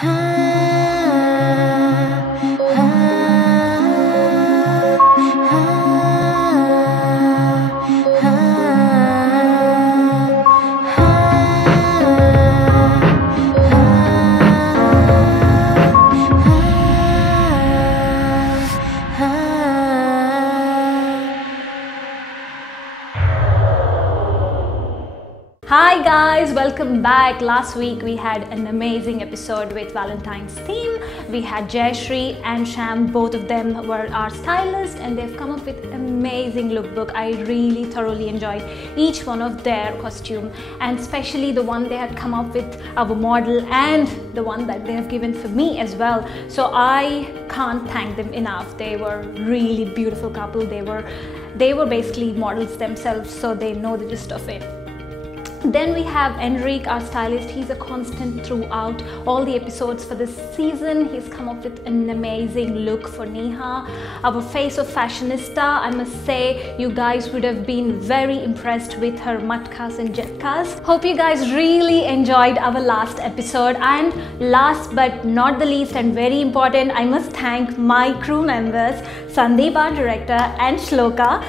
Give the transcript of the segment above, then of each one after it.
Hi guys, welcome back. Last week we had an amazing episode with Valentine's theme. We had Jayashree and Sham, both of them were our stylists, and they've come up with an amazing lookbook. I really thoroughly enjoyed each one of their costume, and especially the one they had come up with our model and the one that they have given for me as well. So I can't thank them enough. They were really beautiful couple. They were basically models themselves, so they know the gist of it. Then we have Enrique, our stylist. He's a constant throughout all the episodes for this season. He's come up with an amazing look for Neha, our face of Fashionista. I must say, you guys would have been very impressed with her matkas and jetkas. Hope you guys really enjoyed our last episode. And last but not the least, and very important, I must thank my crew members, Sandeep, our director, and Shloka.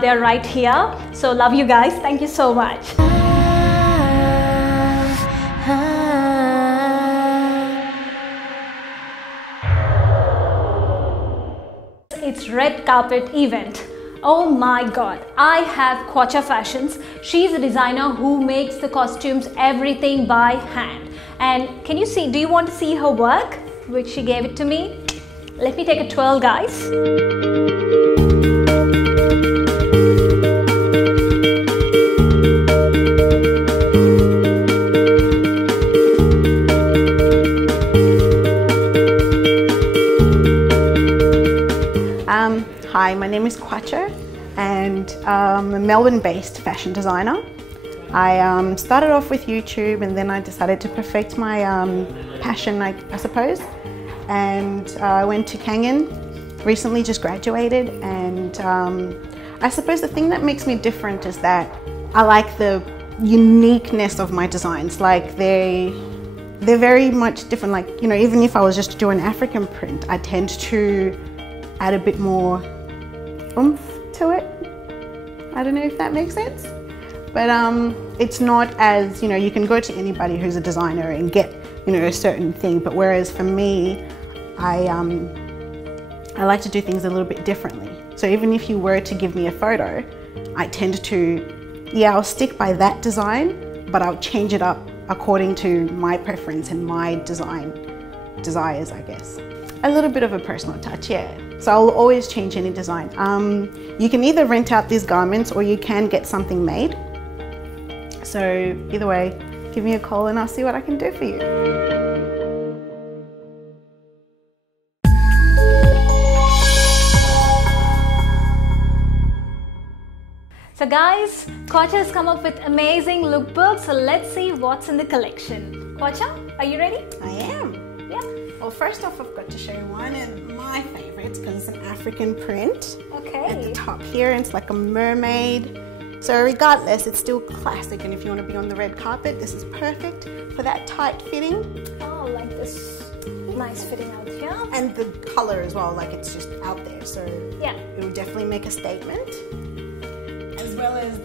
They're right here. So love you guys. Thank you so much. It's red carpet event. Oh my god, I have Kwacha Fashions. She's a designer who makes the costumes, everything by hand. And can you see, do you want to see her work? Which she gave it to me. Let me take a twirl, guys. Hi, my name is Kwacha, and I'm a Melbourne-based fashion designer. I started off with YouTube, and then I decided to perfect my passion, I suppose. And I went to Kangan, recently just graduated, and I suppose the thing that makes me different is that I like the uniqueness of my designs. Like they're very much different. Like, you know, even if I was just to do an African print, I tend to add a bit more oomph to it. I don't know if that makes sense, but it's not as, you know, you can go to anybody who's a designer and get, you know, a certain thing, but whereas for me, I like to do things a little bit differently. So even if you were to give me a photo, I tend to, yeah, I'll stick by that design, but I'll change it up according to my preference and my desires, I guess. A little bit of a personal touch, yeah. So I'll always change any design. You can either rent out these garments or you can get something made. So either way, give me a call and I'll see what I can do for you. So guys, Kwacha has come up with amazing lookbooks. So let's see what's in the collection. Kwacha, are you ready? I am. Yeah. Well, first off, I've got to show you one of my favorites because it's an African print. Okay. At the top here, it's like a mermaid. So regardless, it's still classic, and if you want to be on the red carpet, this is perfect for that tight fitting. Oh, like this nice fitting out here. And the color as well, like it's just out there. So yeah, it will definitely make a statement. As well as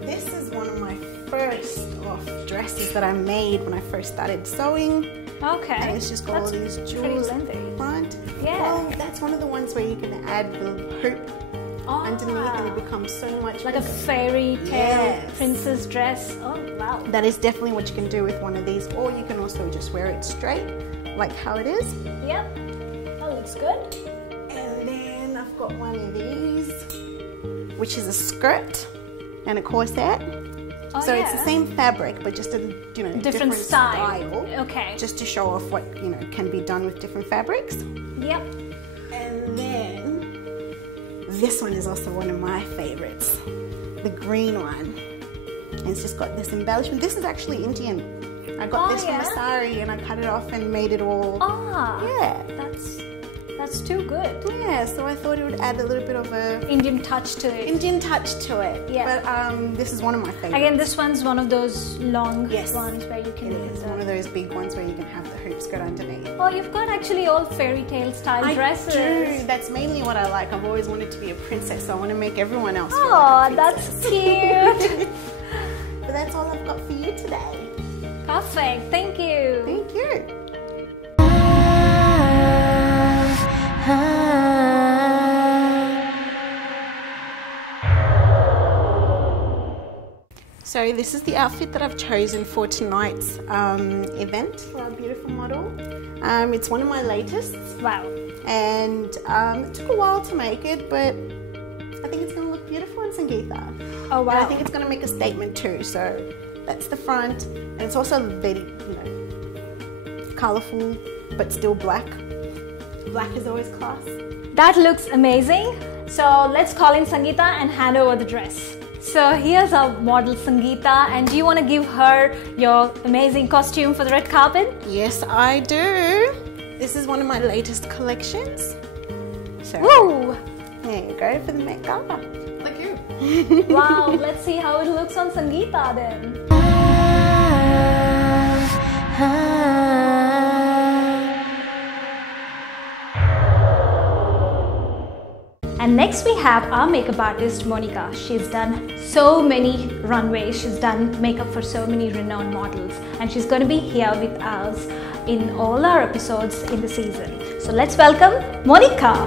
this is one of my first dresses that I made when I first started sewing. Okay. And it's just got all these jewels in the front. Yeah. Well, that's one of the ones where you can add the hoop underneath and it becomes so much like bigger. A fairy tale princess dress. Oh wow. That is definitely what you can do with one of these, or you can also just wear it straight, like how it is. Yep. That looks good. And then I've got one of these, which is a skirt and a corset. Oh, so yeah. it's the same fabric, but just a different style. Okay. Just to show off what can be done with different fabrics. Yep. And then this one is also one of my favorites, the green one. And it's just got this embellishment. This is actually Indian. I got this from a sari and I cut it off and made it all. Ah. Yeah. That's too good. Yeah, so I thought it would add a little bit of a Indian touch to it. Indian touch to it. Yeah. But this is one of my favorites. Again, this one's one of those long Yes. ones where you can It's one of those big ones where you can have the hoops go underneath. Oh, you've got actually all fairy tale style dresses. I do. That's mainly what I like. I've always wanted to be a princess, so I want to make everyone else feel Oh, like a that's princess. cute. But that's all I've got for you today. Perfect. Thank you. Thank you. So this is the outfit that I've chosen for tonight's event for our beautiful model. It's one of my latest. Wow. And it took a while to make it, but I think it's going to look beautiful on Sangeetha. Oh wow. And I think it's going to make a statement too. So that's the front, and it's also very, colourful, but still black. Black is always class. That looks amazing. So let's call in Sangeetha and hand over the dress. So here's our model Sangeetha, and do you want to give her your amazing costume for the red carpet? Yes, I do. This is one of my latest collections. So Woo! there you go for the Met Gala. Thank you. Wow, let's see how it looks on Sangeetha then. And next we have our makeup artist Monica. She's done so many runways, she's done makeup for so many renowned models, and she's going to be here with us in all our episodes in the season. So let's welcome Monica.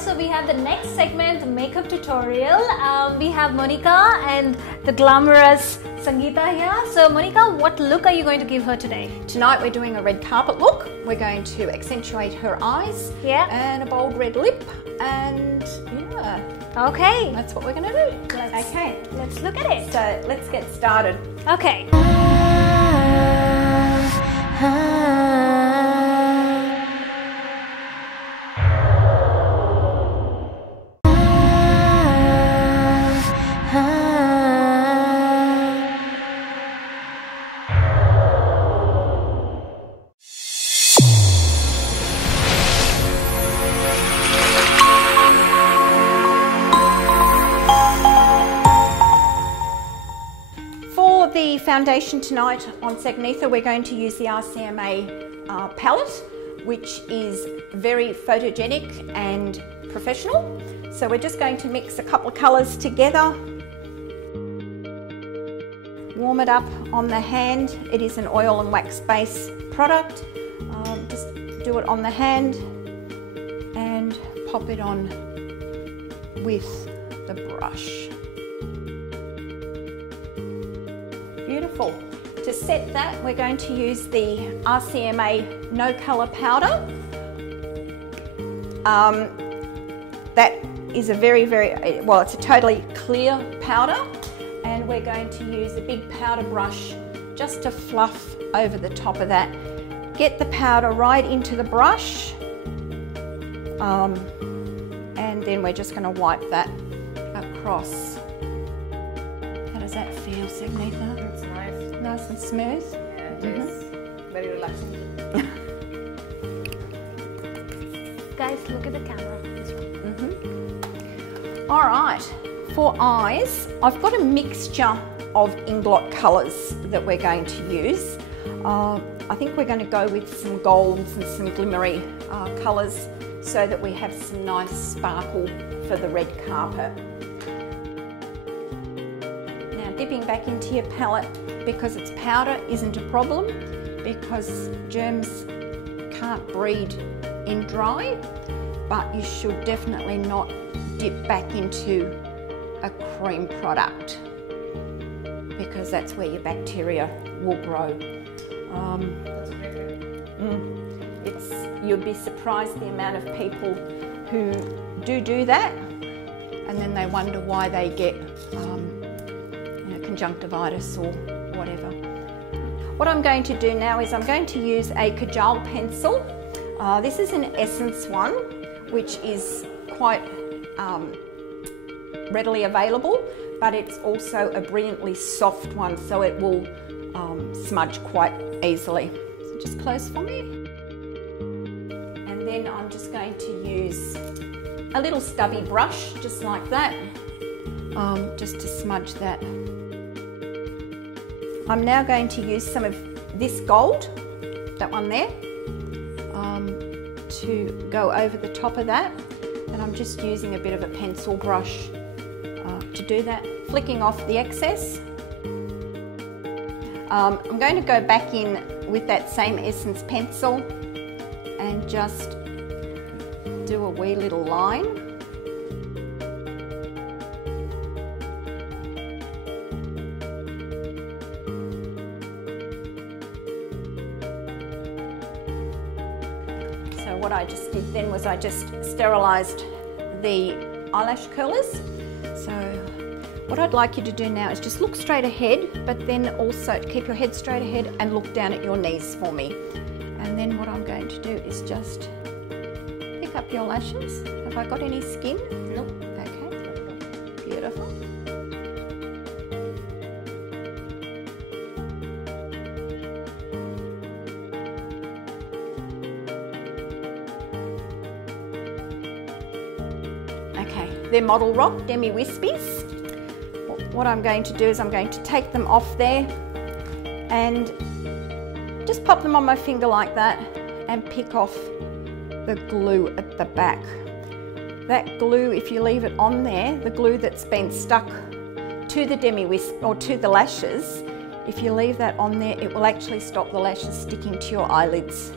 So we have the next segment, the makeup tutorial. We have Monica and the glamorous Sangeetha here. So Monica, what look are you going to give her today? Tonight we're doing a red carpet look. We're going to accentuate her eyes. Yeah. And a bold red lip. And yeah. Okay. That's what we're going to do. Let's look at it. So let's get started. Okay. For the foundation tonight on Sangeetha, we're going to use the RCMA palette, which is very photogenic and professional. So we're just going to mix a couple of colours together. Warm it up on the hand. It is an oil and wax base product. Just do it on the hand and pop it on with the brush. Beautiful. To set that, we're going to use the RCMA No Colour Powder. That is a it's a totally clear powder, and we're going to use a big powder brush just to fluff over the top of that. Get the powder right into the brush, and then we're just going to wipe that across. How does that feel, Sangeetha? It's nice. Nice and smooth? Yeah, it is. Very relaxing. Guys, look at the camera. All right, for eyes, I've got a mixture of inglot colours that we're going to use. I think we're going to go with some golds and some glimmery colours so that we have some nice sparkle for the red carpet. Now, dipping back into your palette, because it's powder isn't a problem, because germs can't breed in dry, but you should definitely not dip back into a cream product, because that's where your bacteria will grow. You'll be surprised the amount of people who do that, and then they wonder why they get conjunctivitis or whatever. What I'm going to do now is I'm going to use a Kajal pencil. This is an Essence one, which is quite readily available, but it's also a brilliantly soft one, so it will smudge quite easily. So just close for me. And then I'm just going to use a little stubby brush, just like that, just to smudge that. I'm now going to use some of this gold, that one there, to go over the top of that. And I'm just using a bit of a pencil brush to do that, flicking off the excess. I'm going to go back in with that same Essence pencil and just do a wee little line. So what I just did then was I just sterilised the eyelash curlers. So what I'd like you to do now is just look straight ahead, but then also keep your head straight ahead and look down at your knees for me. And then what I'm going to do is just pick up your lashes. Have I got any skin? Nope. Okay, beautiful. Okay, they're Model Rock Demi Wispies. What I'm going to do is I'm going to take them off there and just pop them on my finger like that and pick off the glue at the back. That glue, if you leave it on there, the glue that's been stuck to the Demi Wisp or to the lashes, if you leave that on there, it will actually stop the lashes sticking to your eyelids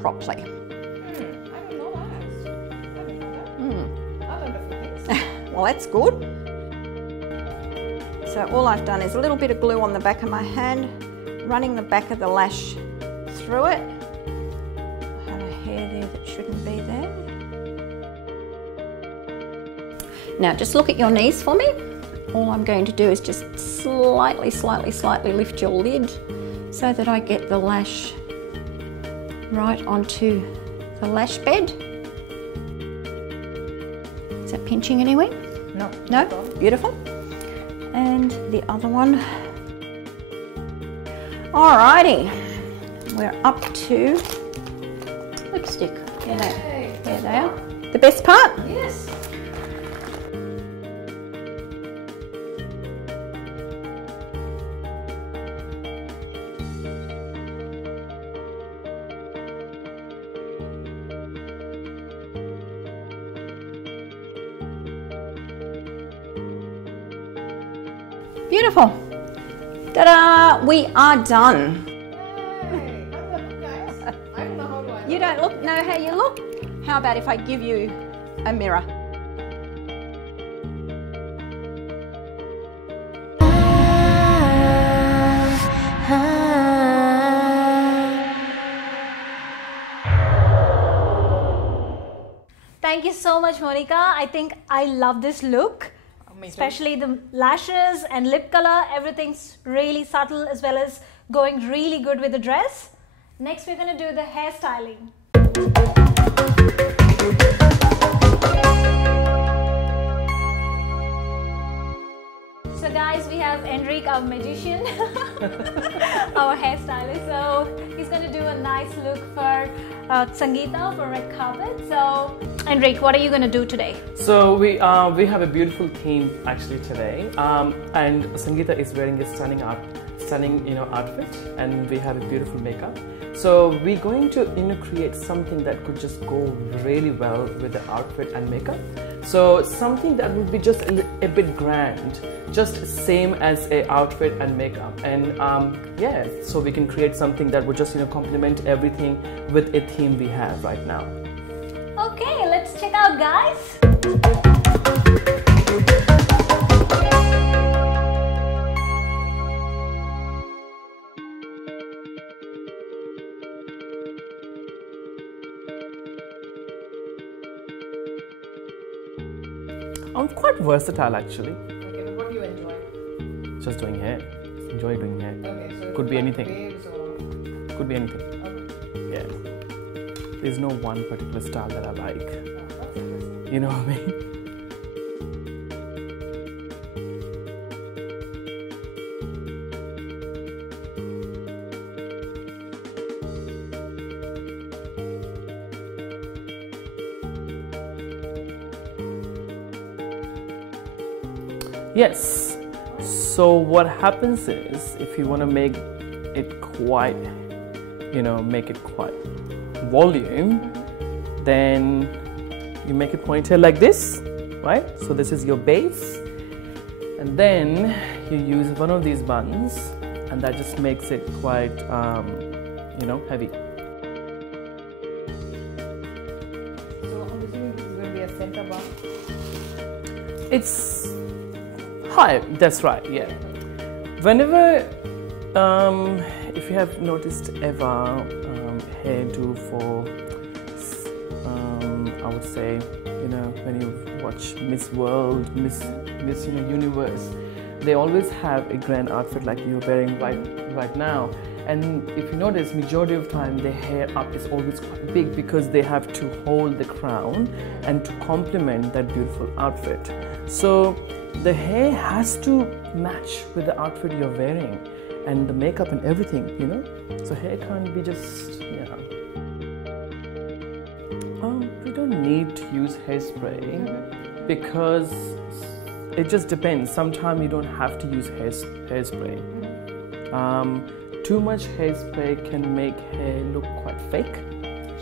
properly. I don't know that. I didn't know that. I learned a few things. Well, that's good. So all I've done is a little bit of glue on the back of my hand, running the back of the lash through it. I have a hair there that shouldn't be there. Now just look at your knees for me. All I'm going to do is just slightly lift your lid so that I get the lash right onto the lash bed. Is that pinching anywhere? No. No? Beautiful. And the other one. Alrighty, we're up to lipstick. There they are. The best part? Yes. Beautiful. Ta-da! We are done. Hey, how do I look, guys? I don't know how do I look. You don't know how you look? How about if I give you a mirror? Thank you so much, Monica. I think I love this look. Especially the lashes and lip color, everything's really subtle as well as going really good with the dress. Next we're going to do the hairstyling. So guys, we have Enrique, our magician, our hairstylist. So he's going to do a nice look for Sangeeta for red carpet. So Enrique, what are you going to do today? So we have a beautiful theme actually today, and Sangeeta is wearing a stunning outfit, and we have a beautiful makeup. So we're going to create something that could just go really well with the outfit and makeup. So something that would be just a bit grand, just same as a outfit and makeup, and yeah, so we can create something that would just complement everything with a theme we have right now. Okay, let's check out, guys. I'm quite versatile actually. Okay, but what do you enjoy? Just doing hair. enjoy doing hair. Okay, so Could be anything. waves or... Could be anything. Okay. Yeah. There's no one particular style that I like. That's interesting. You know what I mean? Yes. So what happens is, if you want to make it quite, make it quite volume, then you make a ponytail like this, right? So this is your base, and then you use one of these buns, and that just makes it quite, heavy. So I'm assuming this is going to be a center bar. It's high, that's right, yeah. Whenever, if you have noticed ever hairdo for, I would say, when you watch Miss World, Miss Universe, they always have a grand outfit like you're wearing right now. And if you notice, majority of time their hair up is always quite big because they have to hold the crown and to complement that beautiful outfit. So the hair has to match with the outfit you're wearing and the makeup and everything, So hair can't be just, we don't need to use hairspray because it just depends. Sometimes you don't have to use hairspray. Too much hairspray can make hair look quite fake.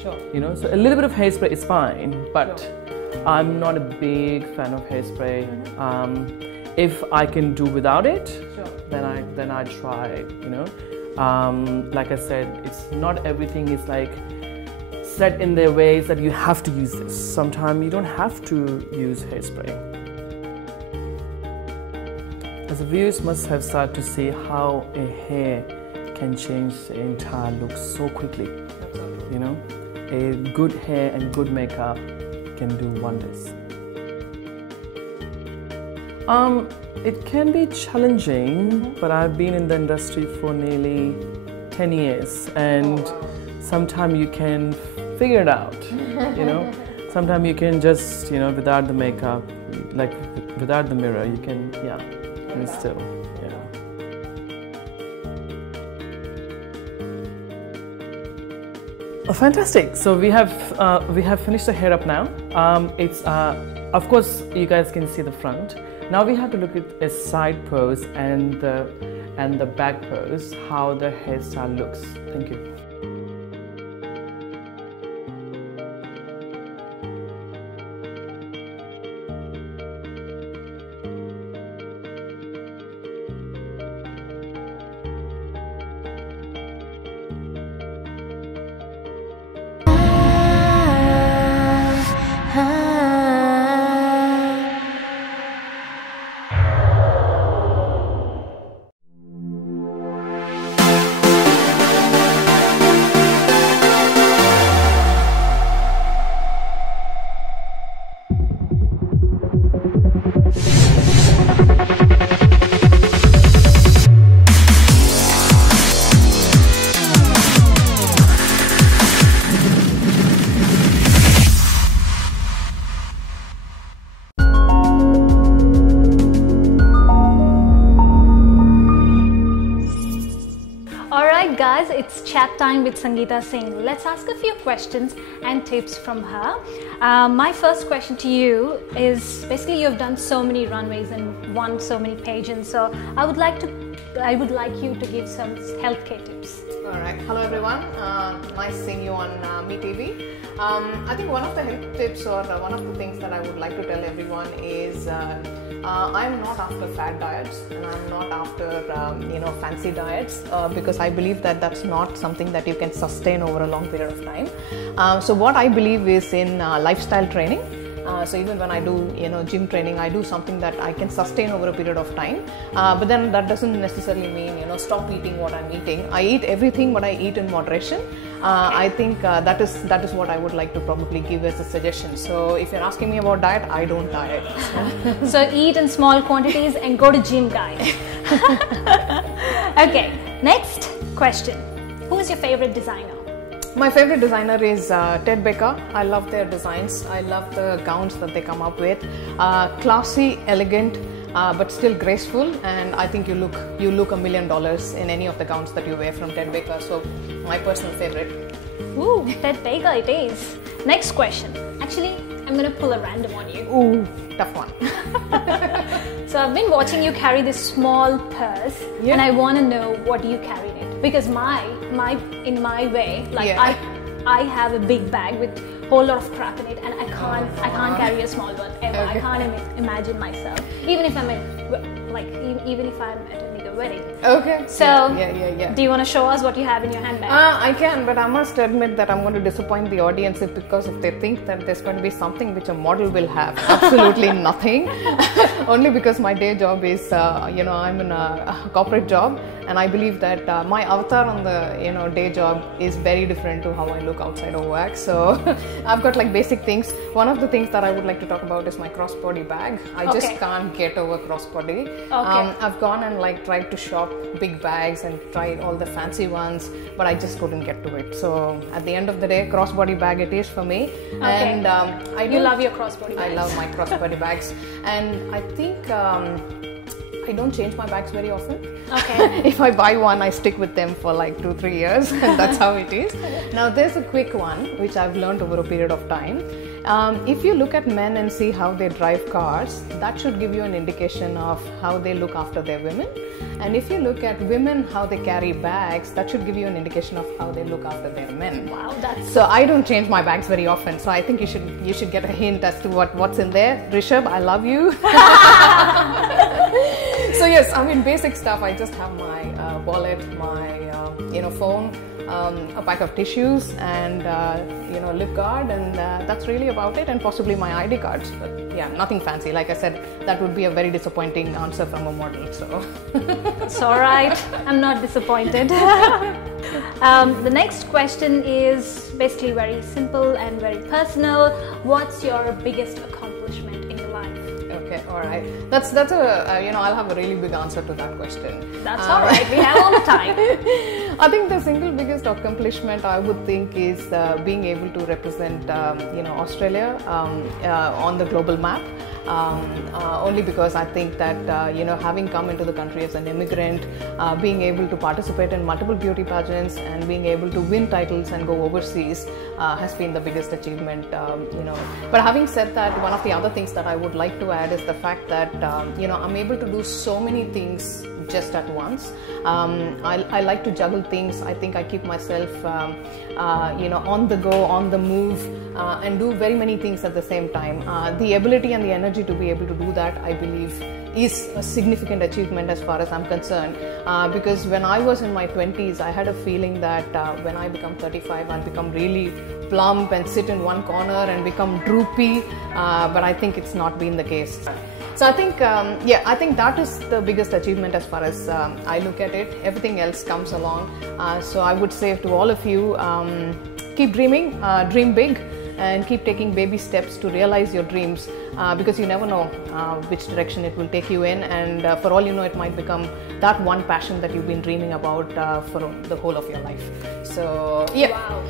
Sure. So a little bit of hairspray is fine, but I'm not a big fan of hairspray. If I can do without it, then I try it. Like I said, it's not everything is like set in their ways that you have to use this. Sometimes you don't have to use hairspray. As the viewers must have started to see how a hair can change the entire look so quickly. A good hair and good makeup can do wonders. It can be challenging, but I've been in the industry for nearly 10 years, and sometimes you can figure it out. Sometimes you can just, without the makeup, like without the mirror, you can, and still, Oh, fantastic! So we have finished the hair up now. It's of course you guys can see the front. Now we have to look at a side pose and the back pose, how the hairstyle looks. Thank you. Guys, it's chat time with Sangeeta Singh. Let's ask a few questions and tips from her. My first question to you is, basically you've done so many runways and won so many pageants, so I would like you to give some healthcare tips. Alright, hello everyone, nice seeing you on Me TV. I think one of the health tips or one of the things that I would like to tell everyone is I'm not after fad diets and I'm not after fancy diets because I believe that that's not something that you can sustain over a long period of time. So what I believe is in lifestyle training. So even when I do gym training, I do something that I can sustain over a period of time. But then that doesn't necessarily mean stop eating what I'm eating. I eat everything, but I eat in moderation. I think that is what I would like to probably give as a suggestion. So if you're asking me about diet, I don't diet. So eat in small quantities and go to gym, guys. Okay, next question. Who is your favorite designer? My favorite designer is Ted Baker. I love their designs. I love the gowns that they come up with. Classy, elegant, but still graceful. And I think you look $1 million in any of the gowns that you wear from Ted Baker. So my personal favorite. Ooh, Ted Baker it is. Next question. Actually, I'm gonna pull a random on you. Ooh, tough one. So I've been watching you carry this small purse, and I want to know what you carry in it, because in my way, like I have a big bag with a whole lot of crap in it, and I can't carry a small one ever. I can't imagine myself, even if I'm attending a wedding. Okay. So yeah. do you want to show us what you have in your handbag? I can, but I must admit that I'm going to disappoint the audience because if they think that there's going to be something which a model will have. Absolutely nothing. Only because my day job is, I'm in a corporate job, and I believe that my avatar on the day job is very different to how I look outside of work. So I've got like basic things. One of the things that I would like to talk about is my crossbody bag. I just can't get over crossbody. Okay. I've gone and like tried to shop big bags and tried all the fancy ones, but I just couldn't get to it. So at the end of the day, crossbody bag it is for me. Okay. And you love your crossbody bags. I love my crossbody bags, and I think I don't change my bags very often. Okay. If I buy one, I stick with them for like 2-3 years, and that's how it is. Now there's a quick one which I've learned over a period of time. If you look at men and see how they drive cars, that should give you an indication of how they look after their women. And if you look at women, how they carry bags, that should give you an indication of how they look after their men. Wow, that's... So I don't change my bags very often. So I think you should get a hint as to what's in there. Rishabh, I love you. So yes, I mean basic stuff. I just have my wallet, my phone, a pack of tissues, and lip guard, and that's really about it, and possibly my ID cards. But yeah, nothing fancy. Like I said, that would be a very disappointing answer from a model. So it's all right. I'm not disappointed. The next question is basically very simple and very personal. What's your biggest accomplishment in your life? Okay, all right. That's a I'll have a really big answer to that question. That's all right. We have all the time. I think the single biggest accomplishment I would think is being able to represent Australia on the global map. Only because I think that having come into the country as an immigrant, being able to participate in multiple beauty pageants and being able to win titles and go overseas has been the biggest achievement. But having said that, one of the other things that I would like to add is the fact that I'm able to do so many things just at once. I like to juggle things. I think I keep myself on the go, on the move, and do very many things at the same time. The ability and the energy to be able to do that, I believe, is a significant achievement as far as I'm concerned, because when I was in my 20s, I had a feeling that when I become 35, I'll become really plump and sit in one corner and become droopy, but I think it's not been the case. So I think, I think that is the biggest achievement as far as I look at it. Everything else comes along. So I would say to all of you, keep dreaming, dream big, and keep taking baby steps to realize your dreams, because you never know which direction it will take you in, and for all you know, it might become that one passion that you've been dreaming about for the whole of your life. So yeah. Wow.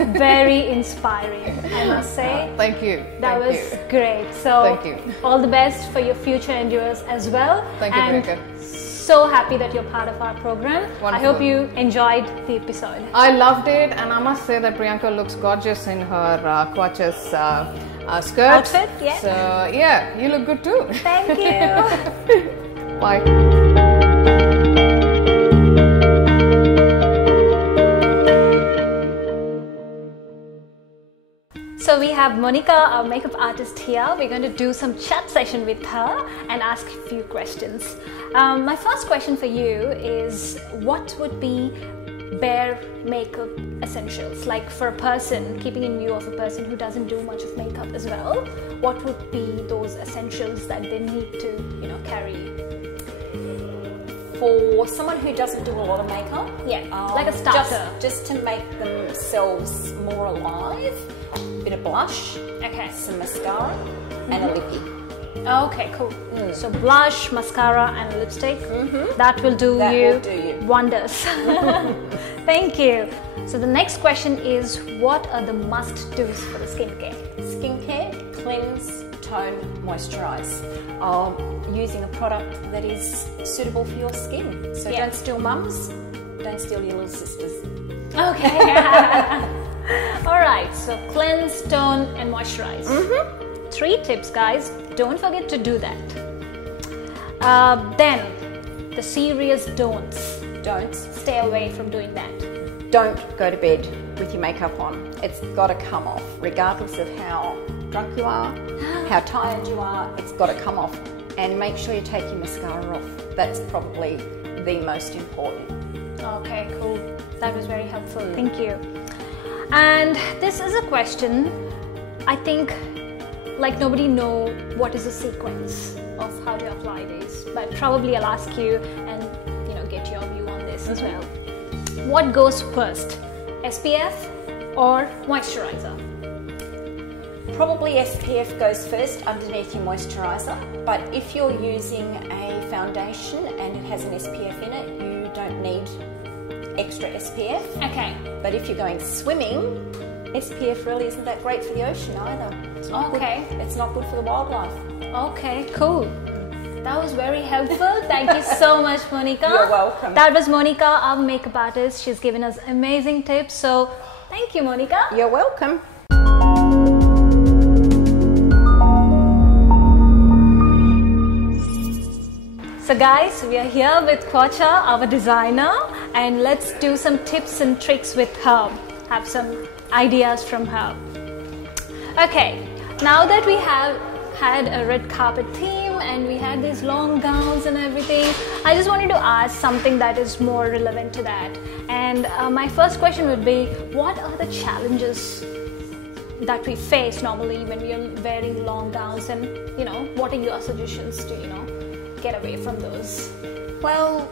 Very inspiring, I must say. Thank you. That was great. So thank you. All the best for your future endeavors as well. Thank you, and Priyanka. So happy that you're part of our program. Wonderful. I hope you enjoyed the episode. I loved it, and I must say that Priyanka looks gorgeous in her gorgeous skirt. Outfit, yeah. So yeah, you look good too. Thank you. Bye. So we have Monica, our makeup artist here. We're going to do some chat session with her and ask a few questions. My first question for you is, what would be bare makeup essentials? Like for a person, keeping in view of a person who doesn't do much of makeup as well, what would be those essentials that they need to, carry? For someone who doesn't do a lot of makeup, like a starter. Just to make themselves more alive, a bit of blush, okay, some mascara, and a lippy. Okay, cool. So blush, mascara and lipstick, that will do you wonders. Thank you. So the next question is, what are the must-dos for the skincare? Skincare, cleanse, tone, moisturise. Using a product that is suitable for your skin. So don't steal mums, don't steal your little sisters. Okay. Alright, so cleanse, tone and moisturize. 3 tips, guys. Don't forget to do that. Then, the serious don'ts. Don't. Stay away from doing that. Don't go to bed with your makeup on. It's got to come off, regardless of how drunk you are, how tired you are, it's got to come off. And make sure you take your mascara off. That's probably the most important. Okay, cool. That was very helpful. Thank you. And this is a question, I think, like nobody know what is the sequence of how to apply this, but probably I'll ask you and get your view on this as well. What goes first, SPF or moisturizer? Probably SPF goes first underneath your moisturizer, but if you're using a foundation and it has an SPF in it, you don't need extra SPF. Okay. But if you're going swimming, SPF really isn't that great for the ocean either. It's not good. It's not good for the wildlife. Okay, cool. That was very helpful. Thank you so much, Monica. You're welcome. That was Monica, our makeup artist. She's given us amazing tips. So thank you, Monica. You're welcome. So guys, we are here with Kwacha, our designer, and let's do some tips and tricks with her. Have some ideas from her. Okay, now that we have had a red carpet theme and we had these long gowns and everything, I just wanted to ask something that is more relevant to that. And my first question would be, what are the challenges that we face normally when we are wearing long gowns, and what are your suggestions to get away from those? Well,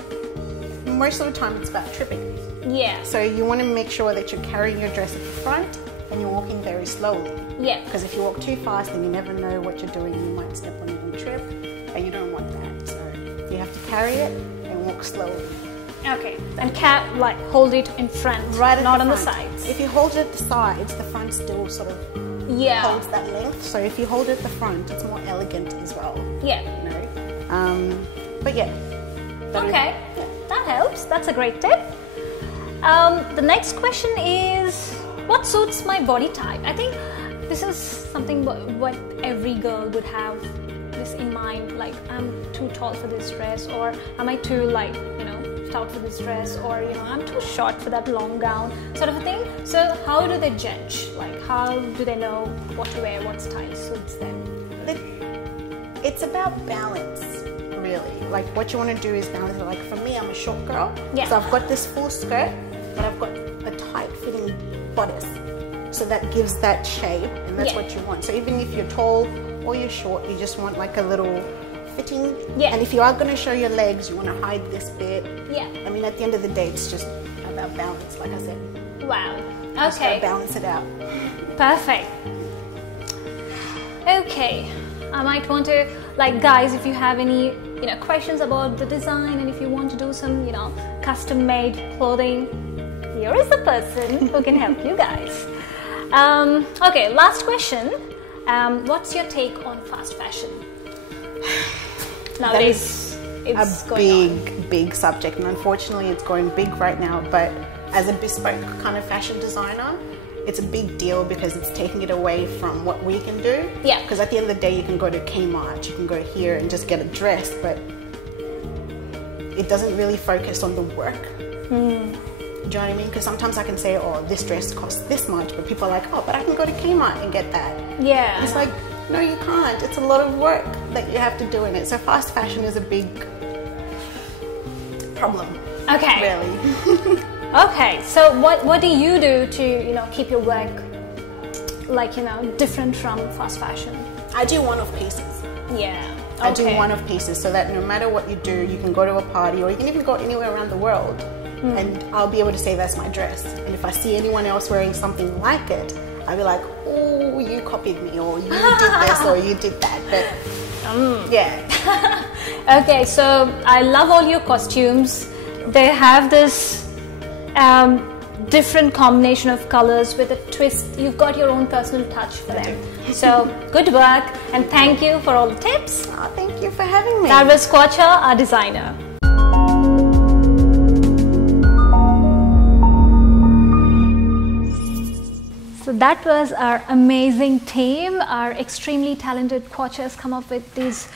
most of the time it's about tripping. Yeah. So you want to make sure that you're carrying your dress at the front and you're walking very slowly. Yeah. Because if you walk too fast, then you never know what you're doing. You might step on it and trip, and you don't want that. So you have to carry it and walk slowly. Okay. And hold it in front, Right at not the on the front. sides. If you hold it at the sides, the front still sort of holds that length. So if you hold it at the front, it's more elegant as well. Yeah. But yeah. Okay. That helps. That's a great tip. The next question is, what suits my body type? I think this is something what every girl would have this in mind, like I'm too tall for this dress, or am I too stout for this dress, or I'm too short for that long gown, sort of a thing. So how do they judge? Like, how do they know what to wear, what style suits them? It's about balance, really. Like, what you want to do is balance it. Like, for me, I'm a short girl, so I've got this full skirt, but I've got a tight fitting bodice, so that gives that shape, and that's what you want. So even if you're tall or you're short, you just want like a little fitting. And if you are going to show your legs, you want to hide this bit. I mean, at the end of the day, it's just about balance, like I said. Wow. Just Okay. gotta balance it out. Perfect. Okay. I might want to, guys, if you have any questions about the design, and if you want to do some custom made clothing, here is the person who can help you guys. Okay, last question. What's your take on fast fashion? Nowadays, it's a big subject, and unfortunately it's going big right now. But as a bespoke kind of fashion designer, it's a big deal because it's taking it away from what we can do. Yeah. Because at the end of the day, you can go to Kmart, you can go here and just get a dress, but it doesn't really focus on the work. Do you know what I mean? Because sometimes I can say, oh, this dress costs this much, but people are like, oh, but I can go to Kmart and get that. Yeah. It's like, no, you can't. It's a lot of work that you have to do in it. So fast fashion is a big problem. Okay. Really. Okay. So what do you do to keep your work different from fast fashion? I do one-off pieces. Yeah. Okay. I do one-off pieces so that no matter what you do, you can go to a party or you can even go anywhere around the world and I'll be able to say that's my dress. And if I see anyone else wearing something like it, I'll be like, oh, you copied me, or you did this, or you did that. But Yeah. Okay, so I love all your costumes. They have this different combination of colors with a twist. You've got your own personal touch for them. So good work, and thank you for all the tips. Oh, thank you for having me. That was Quacha, our designer. So that was our amazing team. Our extremely talented Quacha has come up with these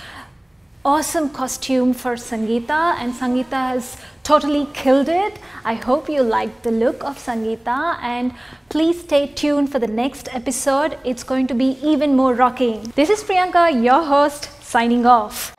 awesome costume for Sangeeta, and Sangeeta has totally killed it. I hope you liked the look of Sangeeta, and please stay tuned for the next episode. It's going to be even more rocking. This is Priyanka, your host, signing off.